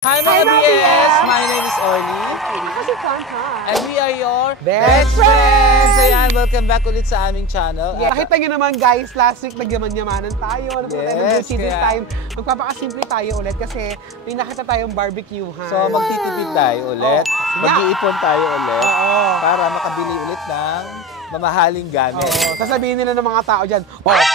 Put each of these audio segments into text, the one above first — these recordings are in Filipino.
Hi mga BS! My name is Orly. And we are your best friends! Ayan, welcome back ulit sa aming channel. Yeah, nakita nyo naman guys, last week nagyaman-yamanan tayo. Ano po tayo nag-see this time? Magpapakasimple tayo ulit kasi may nakita tayong barbecue-han. So magtitipid tayo ulit. Mag-iipon tayo ulit. Para makabili ulit ng mamahaling gamit. Sasabihin nila ng mga tao dyan,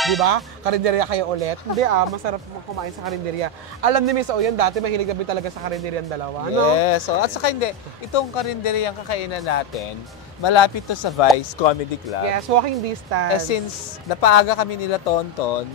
di ba? Karinderya kayo ulit. Hindi masarap kumain sa karinderya. Alam ni Miss Oyan, dati mahilig kami talaga sa karinderya ang dalawa. Yes. So, at saka hindi, itong karinderya ang kakainan natin, malapit to sa Vice Comedy Club. Yes, walking distance. Since napaaga kami nila Tonton,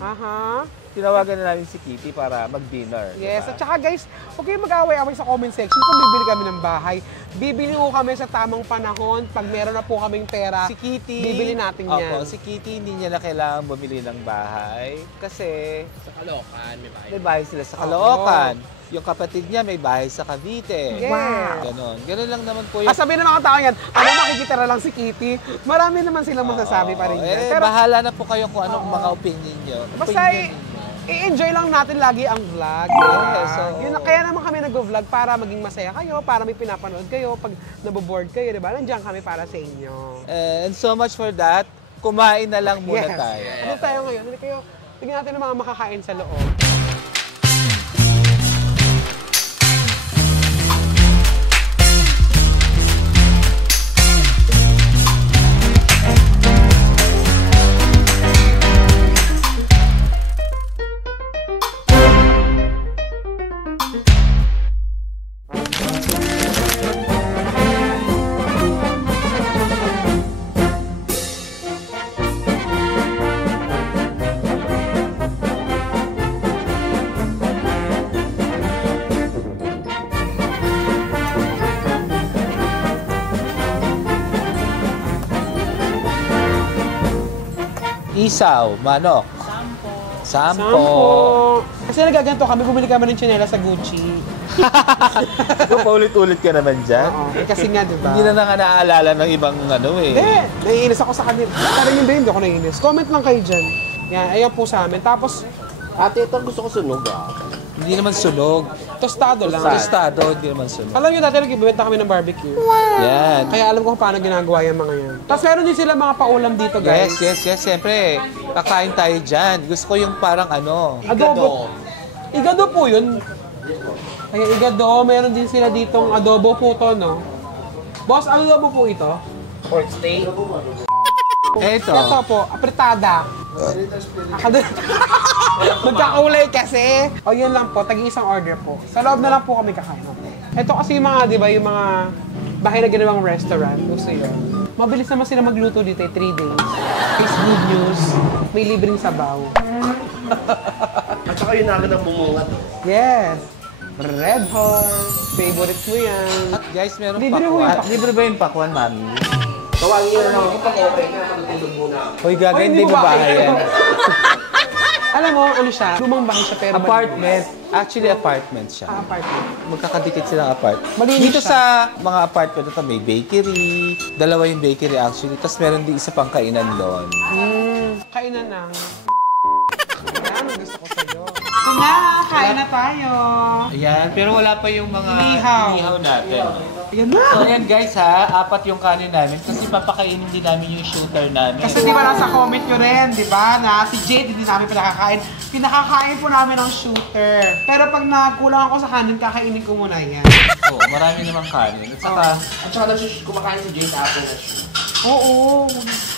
tinawagan na namin si Kitty para mag-dinner. Yes, diba? At saka guys, huwag kayong mag-away-away sa comment section kung bibili kami ng bahay. Bibili po kami sa tamang panahon. Pag meron na po kaming pera, si Kitty, bibili natin yan. Si Kitty hindi niya na kailangan bumili ng bahay. Kasi sa Caloocan, may bahay sila sa Caloocan. Yung kapatid niya may bahay sa Cavite. Wow. Ganon lang naman po yun. Sabi ng mga tao yan, makikita na lang si Kitty. Marami naman silang masasabi pa rin yan. Pero bahala na po kayo kung anong mga opinion nyo. Basta i-enjoy lang natin lagi ang vlog. Kaya naman kami nag-vlog para maging masaya kayo, para may pinapanood kayo. Pag naboboard kayo, diba? Nandiyan kami para sa inyo. And so much for that. Kumain na lang muna tayo. Ano tayo ngayon? Tingnan natin ang mga makakain sa loob. Isaw, manok. Sampo. Kasi nagaganto kami, bumili kami ng tsinelas sa Gucci. Paulit-ulit ka naman dyan. Kasi nga, diba? Hindi na nga naaalala ng ibang Hindi, naiinis ako sa kanila. Parang yun ba yun, hindi ako naiinis. Comment lang kayo dyan. Yan, ayan po sa amin. Tapos, ate, ito gusto ko sunog Hindi naman sunog. tostado lang. Tostado, hindi naman sunog. Alam nyo, dati nagbibenta kami ng barbecue. Yan. Kaya alam ko kung paano ginagawa yung mga yan. Tapos meron din sila mga paulam dito, guys. Yes. Siyempre, kakain tayo dyan. Gusto ko yung parang Adobo. Igado po yun. Kaya igado, meron din sila ditong adobo po to, no? Boss, adobo po ito? pork steak. Ito. Ito po, apritada. Magkakulay kasi. O yun lang po, tag-iisang order po. Sa loob na lang po kami kakain. Ito kasi yung mga, di ba, yung mga bahay na ginawang restaurant. Gusto yun. Mabilis naman sila magluto dito, 3 days. It's good news. May libreng sabaw. At saka yun agad ang bumungat. Yes. Red Horse. Favorites mo yan. At guys, meron Libre ho pakwan. yung Libre ba yung pakwan, mami? Tawagin nyo na lang ako pag okay na, matutulog muna. Hoy, gaga, Hoy, hindi hindi mo mo bahay bahay. yan. Alam mo, ano siya? Lumang bahay siya pero Apartment. Actually, apartment siya. apartment. Magkakadikit silang apartment. Malinis Dito siya. sa mga apartment ito, may bakery. Dalawa yung bakery actually. Tapos meron din isa pang kainan doon. Kainan ng... Yan, ang gusto ko sa'yo. Kain na tayo. Ayan, pero wala pa yung mga Inihaw. natin. Yan na. So ayan guys ha, 4 yung kanin namin kasi papakainin din namin yung shooter namin. Kasi di ba nasa comment nyo rin, di ba, na si Jade hindi namin pinakakain. Pinakakain po namin ng shooter. Pero pag nagkulang ako sa kanin, kakainin ko muna yan. Oo, marami namang kanin. At saka, At saka kumakain si Jade apple na shoe. Oo.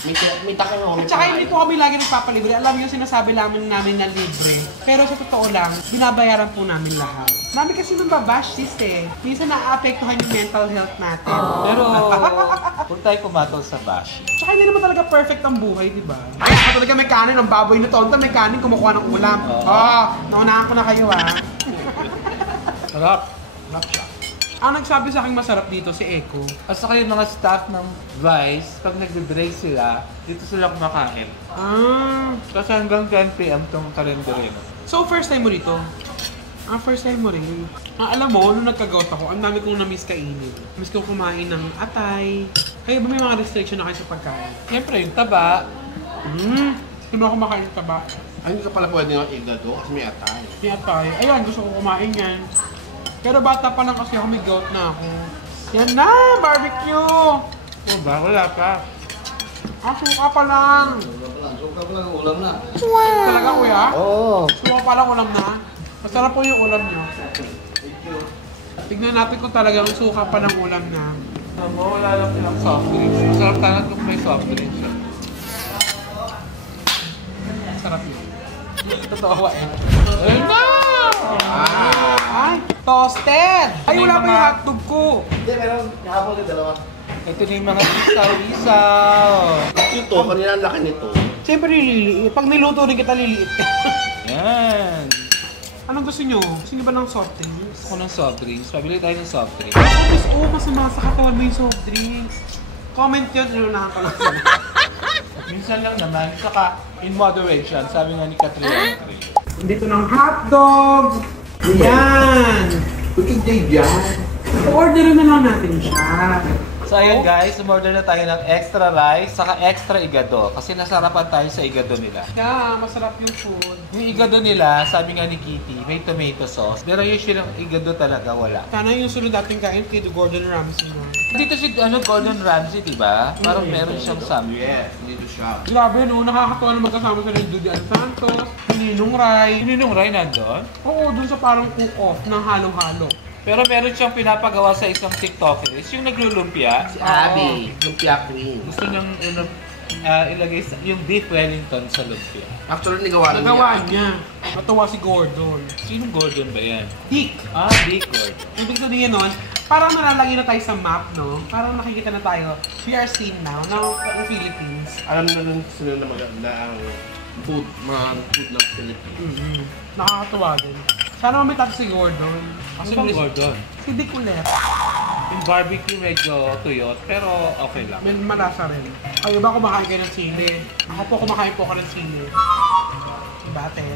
May takang ako. At saka hindi po kami lagi nagpapalibre. Alam niyo, sinasabi namin na libre. Pero sa totoo lang, binabayaran po namin lahat. Dami kasi nang babash sis eh. Minsan naaapektuhan yung mental health natin. pero huwag tayo pumatol sa bashing. Tsaka hindi naman talaga perfect ang buhay, di ba? Ay, ako talaga may kanin ng baboy na tonto, may kanin kumukuha ng ulam. Naunahan ko na kayo Sarap. Sarap siya. Ang nagsabi sa akin masarap dito si Echo. At saka yung mga staff ng Vice, pag nag-break sila, dito sila kumakain. Kasi hanggang 10 p.m. itong kalendaryo. So first time mo dito? First time mo rin. Alam mo, nung nagka-gout ako, ang dami kong na-miss kainin. Miss ko kumain ng atay. Kaya ba may mga restriction na kayo sa pagkain? Siyempre, yung taba. Hindi mo ako kumakain ng taba. Ay, hindi ka pala pwede ng igado kasi may atay. May atay. Ayan, gusto ko kumain yan. Pero bata pa lang kasi ako, may gout na ako. Yan na, barbecue! O ba? Wala pa. Ah, suka pa lang. Suka pa lang, ulam na. Talaga kuya? Oo. Suka pa lang ulam na. Masarap po yung ulam nyo. Tignan natin kung talagang suka pa ng ulam na. Wala lang silang soft drinks. Masarap talaga kung may soft drinks siya. Sarap yun. Totoo eh. Ayun na! Ay, toasted! Ay, wala pa yung hotdog ko. Hindi, meron. Kahapon yung dalawa. Ito na yung mga isaw-isaw. Ito, kanina ang laki nito. Siyempre liliit. Pag niluto rin kita, liliit. Yan. Anong gusto nyo? Gusto nyo ba ng soft drinks? Gusto ko ng soft drinks. Pabili tayo ng soft drinks. Mas masama sa katawan mo yung soft drinks. Comment yun, inunahan ko lang sila. Minsan lang naman. Saka in moderation. Sabi nga ni Katrina. Dito ng hotdog! Yan! Bukid day yan. Orderin na lang natin siya. So ayun guys, umorder na tayo ng extra rice, saka extra igado. Kasi nasarapan tayo sa igado nila. Yeah, masarap yung food. Yung igado nila, sabi nga ni Kitty, may tomato sauce. Pero usually yung igado talaga wala. Sana yung sunod natin kain kay Gordon Ramsay. No? Dito si Gordon Ramsay, di ba? Parang meron siyang sample. Yes, dito siya. Grabe no, nakakatawa na magkasama sila yung Dudy Santos, Ninong Rai. Ninong Rai nandun? Oo, dun sa parang cook-off ng halong-halo. Pero meron siyang pinapagawa sa isang TikToker. Yung naglulumpia. Si Abby, lumpia queen. Gusto niyang ilagay yung beef Wellington sa lumpia. Actually, nagawa na Nagawa niya. Natuwa si Gordon. Sinong Gordon ba yan? Dick! Dick Gordon. Ibig sabihin nun, parang nalalagay na tayo sa map, no? Parang nakikita na tayo. We are seen now, ng Philippines. Alam na nun sila na maganda ang food, mga food ng Philippines. Nakakatuwa din. Sana mamit si Gordon. Kasi Gordon. Si Dick ulit. Yung barbecue medyo tuyot, pero okay lang. May malasa rin. Kayo ba kumakain kayo ng sili? Ako po kumakain po ako ng sili. Dati.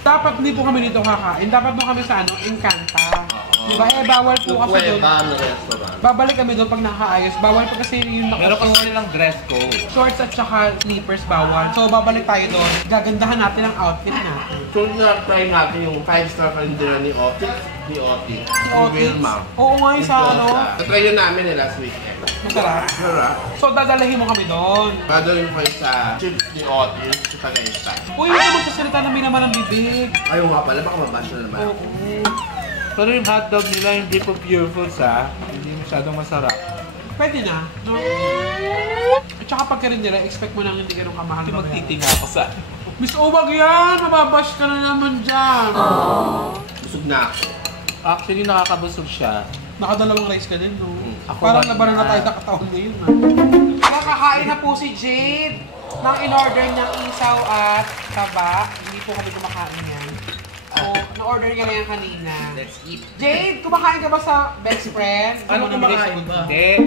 Dapat hindi po kami dito kakain. Dapat doon kami sa Encanto. Diba? Bawal po kasi doon. Kuweba na restaurant. Babalik kami doon pag nakakaayos. Bawal pa kasi yung Meron kasi nilang dress code. shorts at saka sneakers bawal. So babalik tayo doon. Gagandahan natin ang outfit natin. So, na-try natin yung 5-star kalendera ni Otis. Ni Otis. Ni Wilma. Oo nga yung sa ano. Na-try yun namin last weekend. Masarap. Sarap. So dadalahin mo kami doon. Dadalhin ko kayo sa chips ni Otis sa Tagaytay. Uy, hindi ka magsasalita na may naman ang bibig. Ayaw nga pala, baka mabash na naman. Oo. Pero yung hotdog nila, hindi po pure foods hindi masyadong masarap. Pwede na. No? At saka pagka rin nila, expect mo nang hindi ganun kamahal Hindi na magtitinga ako sa... Miss Obag yan! Mababash ka na naman dyan! Busog na ako. Actually, nakakabusog siya. Nakadalawang rice ka din, no? Ako Parang ba labanan na na? tayo sa katawan ngayon, ha? Nakakain na po si Jade ng in-order niyang isaw at taba. Hindi po kami kumakain yan. So, na-order niya lang yan kanina. Let's eat. Jade, kumakain ka ba sa best friend? Ano kumakain ba? Hindi,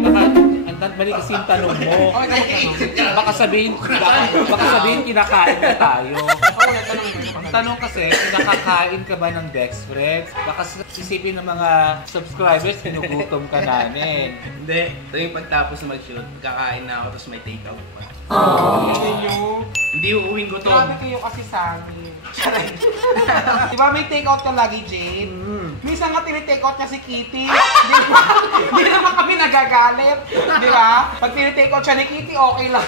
mali kasi yung tanong mo. Okay, tanong. Baka sabihin kinakain na tayo. Ang tanong kasi, kinakakain ka ba ng Dex Friends? Baka isipin ng mga subscribers, pinugutom ka namin. Hindi. Ito yung pagtapos na mag-shoot, kakain na ako tapos may take-out pa. Inyo. Hindi uuwing ko to. Grabe kayo kasi sa amin. Di ba may take out ka lagi, Jade? Minsan nga tinitake out niya si Kitty. Hindi naman kami nagagalit. Di ba? Pag tinitake out siya ni Kitty, okay lang.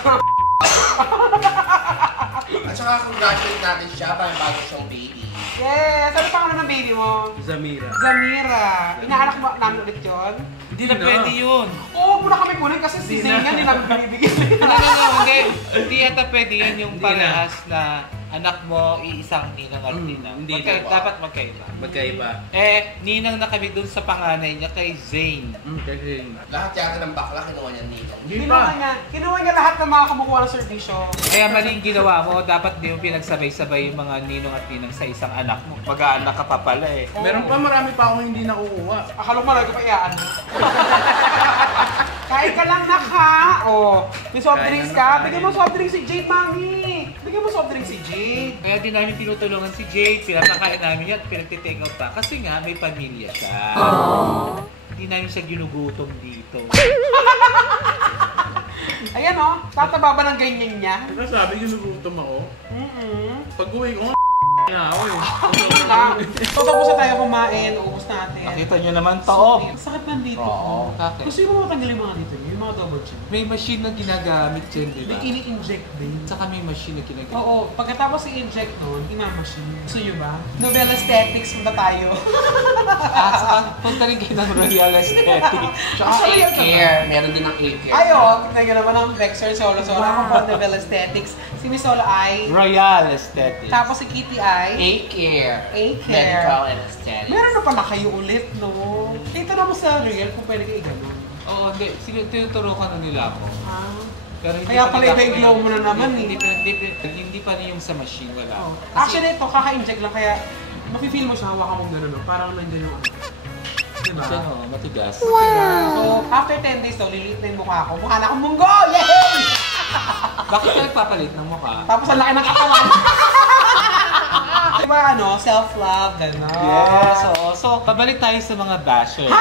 At saka congratulate natin siya para bago siyang baby. Yes! Ano pangalan ng baby mo? Zamira. Zamira. Inaanak mo namin ulit yun? Hindi na pwede yun. Oo, muna kami kunin kasi si Zay nga, hindi namin binibigyan. Hindi. Hindi yata pwede yan yung Hindi na. parehas na anak mo, iisang ninang at ninang. hindi na. Dapat magkaiba. Magkaiba. Ninang na kami dun sa panganay niya kay Zane. Kasi Lahat yata ng bakla kinuha niya nito. Kinuha niya lahat ng mga kumukuha ng servisyo. Kaya mali yung ginawa mo, dapat di mo pinagsabay-sabay yung mga ninong at ninang sa isang anak mo. Mag-aanak ka pa pala eh. meron pa, marami pa akong hindi nakukuha. Akala ko marami ko pa iyaan. Kain ka lang na ka! Oh, may soft Kain drinks na ka. kain. Bigyan mo soft drinks si Jade, mami! Bigyan mo soft drinks si Jade. Kaya din namin tinutulungan si Jade, pinapakain namin yan at pinagtitake out pa. Kasi nga, may pamilya siya. Hindi namin siya ginugutom dito. Ayan oh, tataba ba ng ganyan niya? Diba sabi, ginugutom ako? Mm-mm. Pag uwi ko, Yeah, ako eh. So tapos na tayo kumain, ubos natin. Nakita nyo naman taob. Sakit man dito. Oo. Bakit? Gusto mo matanggal yung mga dito, yung mga double chin. May machine na ginagamit dyan, di ba? May ini-inject din. Saka may machine na ginagamit. Oo, pagkatapos i-inject nun, imamachine. Gusto nyo ba? Novel aesthetics, punta tayo. Saka punta rin kayo ng Royal Aesthetic. Tsaka A-Care. Meron din ng A-Care. Ayo, tignan naman ang Vexer Solo. Ako po Novel Aesthetics. Si Miss Solo ay... Royal Aesthetic. Tapos si Kitty ay... A-Care. A-Care. Medical and Aesthetics. Meron na pala kayo ulit, no? Ito na mo sa Real kung pwede kayo ganun. Oo, hindi. Tinuturukan na nila ako. Ah. Pero hindi Kaya pa pala nila iba yung ako- glow mo na naman Hindi pa rin yung sa machine, wala. Oh. Kasi- Actually, ito, kaka-inject lang. Kaya, mafe-feel mo siya, hawakan mo gano'n, no? Parang nandiyan yung ano. Diba? Kasi ano, matigas. So, after 10 days daw, liliit na yung mukha ko. Mukha na akong munggo! Yay! Bakit ka nagpapalit ng mukha? Tapos ang laki ng katawan. Diba ano, self-love, gano'n. Yes, oo. So, pabalik tayo sa mga bashers.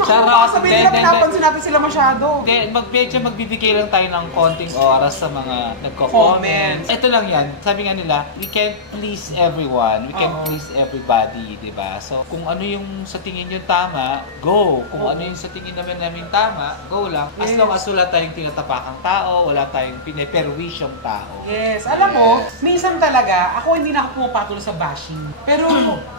Baka sabihin nila, pinapansin natin sila masyado. Hindi, magbibigay lang tayo ng konting oras sa mga nagko-comments. Ito lang yan. Sabi nga nila, we can't please everyone. We can't Oo. please everybody, di ba? So, kung ano yung sa tingin nyo tama, go. Kung ano yung sa tingin namin tama, go lang. As long as wala tayong tinatapakang tao, wala tayong pineperwisyong tao. Yes, alam mo, minsan talaga, ako hindi na ako pumapatuloy sa bashing. Pero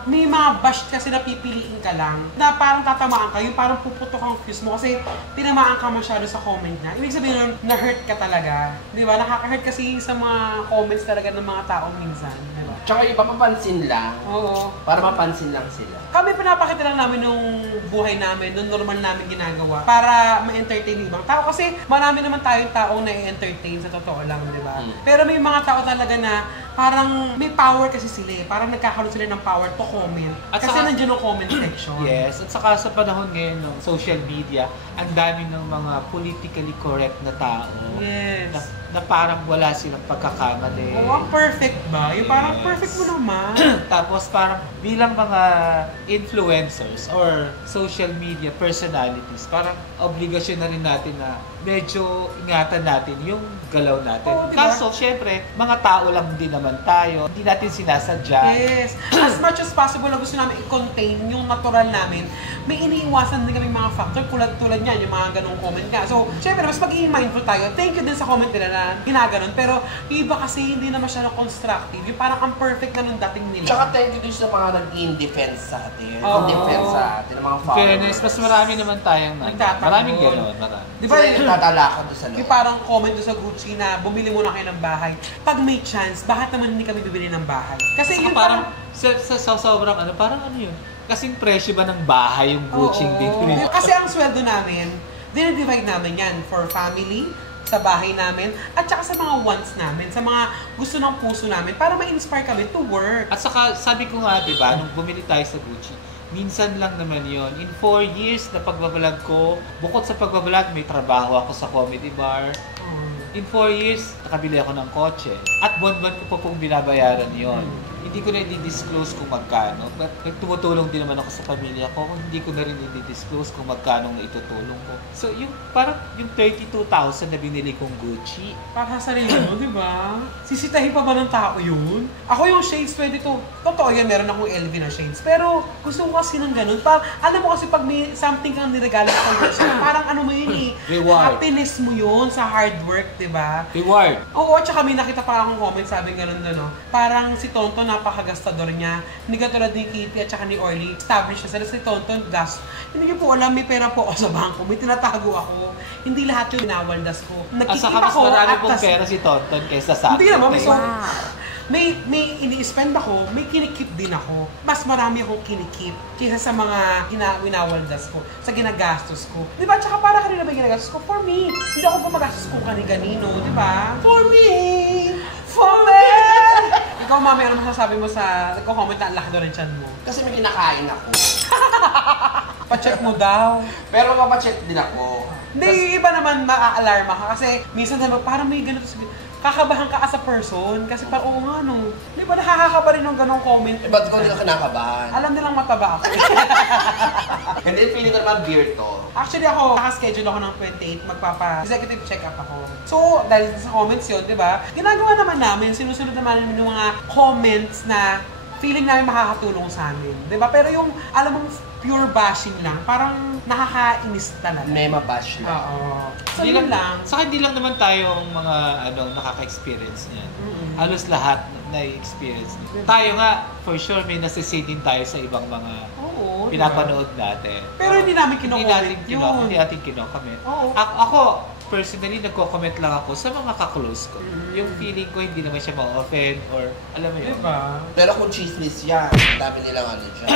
may mga bash kasi na pipiliin ka lang na parang tatamaan ka, yung parang puputok ang fuse mo kasi tinamaan ka masyado sa comment na. Ibig sabihin nun, na-hurt ka talaga. Di ba? Nakaka-hurt kasi sa mga comments talaga ng mga tao minsan. Di ba? Tsaka iba papansin lang. Oo. Para mapansin lang sila. Kami pinapakita lang namin nung buhay namin, nung normal namin ginagawa para ma-entertain yung ibang tao. Kasi marami naman tayong taong na-entertain sa totoo lang, di ba? Pero may mga tao talaga na parang may power kasi sila eh. Parang nagkakaroon sila ng power to comment. At Kasi saka- nandiyan yung comment section. Yes, at saka sa panahon ngayon ng social media, ang dami ng mga politically correct na tao. Yes. Na parang wala silang pagkakamali. Oo, ang perfect ba? Yung parang perfect mo naman. Tapos parang bilang mga influencers or social media personalities, parang obligasyon na rin natin na medyo ingatan natin yung galaw natin. Oo, diba? Kaso, syempre, mga tao lang din naman tayo. Hindi natin sinasadya. Yes. As much as possible na gusto namin i-contain yung natural namin, may iniiwasan din kami mga factor tulad niyan, yung mga ganong comment nga. So, syempre, mas magiging mindful tayo. Thank you din sa comment nila na ginaganon. Pero, yung iba kasi hindi na masyadong constructive. Yung parang ang perfect na nung dating nila. Tsaka thank you din sa mga nag-in-defense sa atin. Oo. In-defense sa atin, ng mga followers. Fairness, mas marami naman tayong Nagtatanggol. maraming gano'n. Marami. Di ba? Sila yung tatalakad doon sa loob. Yung parang comment doon sa Gucci na bumili muna kayo ng bahay. Pag may chance, bakit naman hindi kami bibili ng bahay? Kasi Saka yung parang, sa sobrang ano, parang ano yun? Kasing presyo ba ng bahay yung Gucci Oo. binili? Kasi ang sweldo namin, dinidivide namin yan for family, sa bahay namin, at saka sa mga wants namin, sa mga gusto ng puso namin, para ma-inspire kami to work. At saka, sabi ko nga, di ba, nung bumili tayo sa Gucci, minsan lang naman yon. In 4 years na pagbabalag ko, bukod sa pagbabalag, may trabaho ako sa comedy bar. In 4 years, nakabili ako ng kotse. At buwan-buwan ko pa pong binabayaran yon. Hindi ko na i-disclose kung magkano. But tumutulong din naman ako sa pamilya ko. Hindi ko na rin i-disclose kung magkano na itutulong ko. So, yung parang yung 32,000 na binili kong Gucci, Para sa sarili mo, di ba? Sisitahin pa ba ng tao yun? Ako yung shades 22. Totoo yan, meron akong LV na shades. Pero gusto ko kasi ng ganun. Parang, alam mo kasi pag may something kang niregalo sa person, parang ano mo yun eh. Reward. Happiness mo yun sa hard work, di ba? reward. Oo, tsaka may nakita pa akong comment, sabi ganun doon, no? Parang si Tonton, napakagastador niya. Hindi katulad ni Kitty at saka ni Orly, established na sila. Si Tonton, gas. Hindi niyo po alam, may pera po ako sa bangko. May tinatago ako. Hindi lahat yung winawaldas ko. At saka mas marami pong pera si Tonton kaysa sa Hindi naman, may Wow. may ini-spend ako, may kinikip din ako. Mas marami akong kinikip kaysa sa mga winawaldas ko, sa ginagastos ko. Di ba? Tsaka para kanina ba ginagastos ko? For me. Hindi ako gumagastos kung kani-ganino, di ba? For me! For me! Ikaw, mami, ano masasabi mo sa nagko-comment na ang laki doon ng tiyan mo? Kasi may kinakain ako. Pa-check mo daw. Pero mapacheck din ako. Hindi, iba naman ma-alarma ka kasi minsan naman parang may ganito sa kakabahan ka as a person kasi parang oo nga no. Di ba nakakakaba rin ng ganong comment? Eh, ba't ko nila kinakabahan? Alam nilang mataba ako. Hindi, feeling ko naman beer to. Actually ako, naka-schedule ako ng 28, magpapa-executive check-up ako. So, dahil sa comments yun, di ba? Ginagawa naman namin, sinusunod naman yung mga comments na feeling namin makakatulong sa amin. Diba? Pero yung, alam mong pure bashing lang, parang nakakainis talaga. Mema bash na. Oo. So, Hindi yun lang. Saka hindi lang naman tayo ang mga nakaka-experience niyan. Halos lahat na-experience niyan. Tayo nga, for sure, may nasisid din tayo sa ibang mga Oo. pinapanood natin. Pero hindi namin kino-comment yun. Hindi natin kino-comment. Oo. Ako, personally, nagko-comment lang ako sa mga ka-close ko. Yung feeling ko, hindi naman siya ma-offend or alam mo yun. Diba? Pero kung chismis yan, ang dami nilang ano dyan.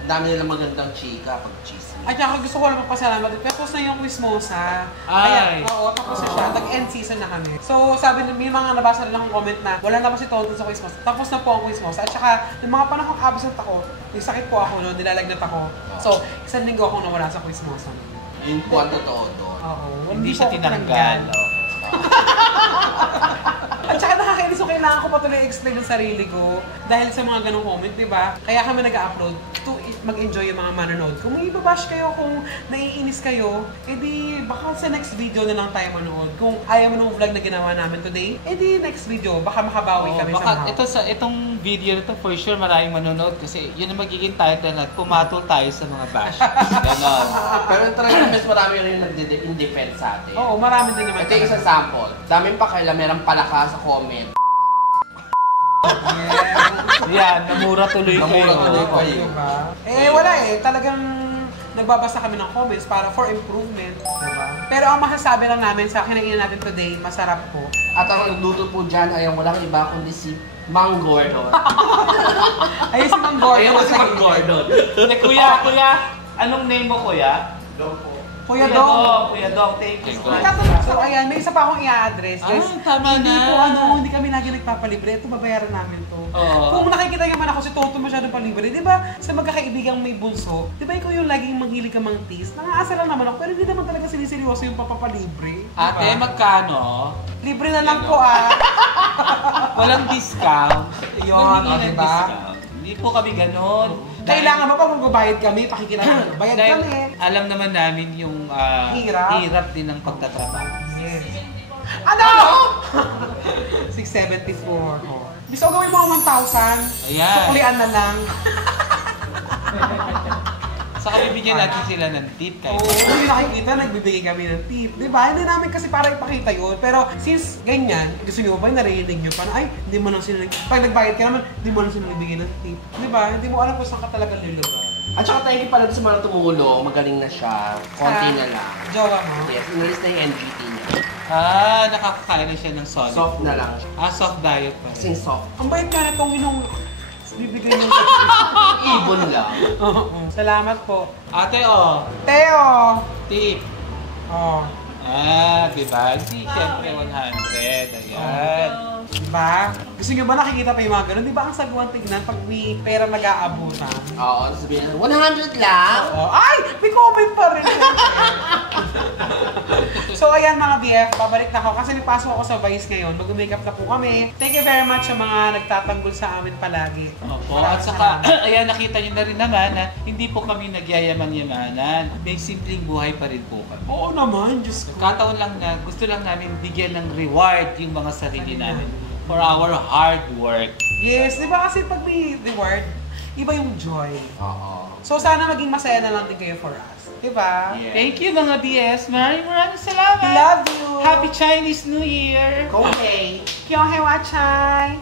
Ang dami nilang magandang chika pag chismis. At saka gusto ko lang magpasalamat. Tapos na yung Quizmosa. Ay. Oo, tapos na siya. Tag-end season na kami. So, sabi na, may mga nabasa na lang akong comment na wala naman si Tonton sa Quizmosa. Tapos na po ang Quizmosa. At saka, yung mga panahong absent ako, yung sakit po ako noon, nilalagnat ako. So, isang linggo akong nawala sa Quizmosa. Yun po ang totoo doon. Oo. Hindi siya po ako tinanggal. At saka nakakainis ko, kailangan ko patuloy i-explain yung sarili ko dahil sa mga ganong comment, di ba? Kaya kami nag-upload to mag-enjoy yung mga manonood. Kung may ibabash kayo, kung naiinis kayo, edi baka sa next video na lang tayo manood. Kung ayaw mo ng vlog na ginawa namin today, edi next video, baka makabawi kami baka somehow. itong video na to, for sure maraming manonood kasi yun ang magiging title na pumatol tayo sa mga bash. Ganon. Pero talaga mas marami rin nag-defend sa atin. Oo, marami din naman. Ito yung isang sample. Daming pakialamerang palaka sa comment. Yan, namura tuloy Namura kayo. tuloy kayo. Diba? Eh, wala eh. Talagang nagbabasa kami ng comments para for improvement. Diba? Pero ang masasabi lang namin sa kinainan natin today, masarap po. At ang nagluto po dyan ay walang iba kundi si Mang Gordon. Ayun si Mang Gordon. Ayun si Mang Gordon. Kuya, anong name mo, kuya? Kuya Dong. Kuya Dong, thank you. So ayan, may isa pa akong i-address. Guys, Tama hindi na. hindi kami lagi nagpapalibre. Ito, babayaran namin to. Oo. Kung nakikita naman ako si Toto masyadong palibre, di ba? Sa magkakaibigang may bunso, di ba ikaw yung laging manghilig ka mang tease? Nangaasa lang naman ako, pero hindi naman talaga siniseryoso yung papapalibre. Ate, Diba? magkano? Libre na lang po ah. Walang discount. Yun, Humingi ng diba? discount. Hindi po kami ganon. Kailangan ba pag magbabayad kami, pakikilala bayad Dahil kami. alam naman namin yung Hirap. din ng pagtatrabaho. Yes. Ano? 674. Oh. Gusto ko gawin mo 1,000. Ayan. Suklian na lang. Saka bibigyan natin sila ng tip kahit. Oo, hindi nakikita, nagbibigay kami ng tip. Diba? Hindi namin kasi para ipakita yun. Pero since ganyan, gusto nyo ba, narinig nyo pa na, ay, hindi mo lang sila, pag nagbayad ka naman, hindi mo lang sila nagbigay ng tip. Diba? Hindi mo alam kung saan ka talaga lulugar. At saka thank you pala sa mga tumulong. Magaling na siya. Konti na lang. Jowa mo? Yes, inalis na yung NGT niya. Nakakakain na siya ng solid. Soft na lang. Soft diet pa rin. Kasing soft. Ang bait ka na itong inong bibigay niyo. Ibon lang. Oo. Salamat po. Ate, Teo! tip. Oh. Diba? Hindi, siyempre 100. Ayan. Diba? Gusto nyo ba nakikita pa yung mga ganun? Diba ang sagwan tignan pag may pera nag-aabutan? Oo, sabihin na, 100 lang? Oh, ay! May comment pa rin! So ayan mga BF, babalik na ako kasi may pasok ako sa Vice ngayon. Mag-makeup na po kami. Thank you very much sa mga nagtatanggol sa amin palagi. Opo. At saka, ayan, nakita nyo na rin naman na hindi po kami nagyayaman-yamanan. May simpleng buhay pa rin po kami. Oo naman, Diyos ko. Kataon lang na gusto lang namin bigyan ng reward yung mga sarili namin for our hard work. Yes, di ba kasi pag may reward, iba yung joy. Oo. So sana maging masaya na lang din kayo for us. Di ba? Yeah. Thank you mga BS. Maraming salamat. We love you! Happy Chinese New Year! Okay. Kyung Hei Wachai!